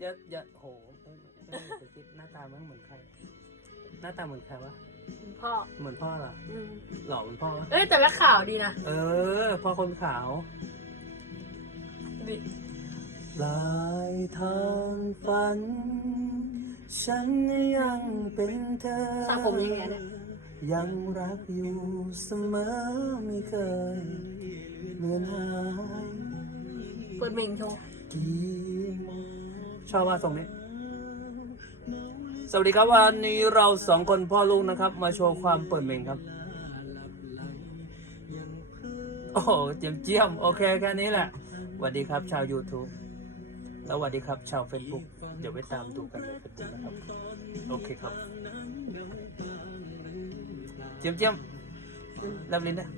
อย่าอย่าโหไม่ไม่ไม่เคยคิดหน้าตามันเหมือนใคร หน้าตาเหมือนใครวะพ่อเหมือนพ่อเหรอ อืมหล่อเหมือนพ่อวะเอ้ยแต่ละข่าวดีนะเออ พ่อคนขาว ดิลายทางฝัน ฉันยังเป็นเธอ สระผมยังไงเนี่ยยังรักอยู่เสมอไม่เคยเลือนหายเปิดเมงโชว์ที่ ชอบว่าทรงนี้ สวัสดีครับวันนี้เราสองคนพ่อลูกนะครับ มาโชว์ความเปิดเมงครับ โอ้โหเจียมเจียมโอเคแค่นี้แหละสวัสดีครับชาว YouTube แล้วสวัสดีครับชาว Facebook เดี๋ยวไปตามดูกันในเฟซบุ๊กนะครับ โอเคครับ เจียมเจียมๆรับลิ้นนะ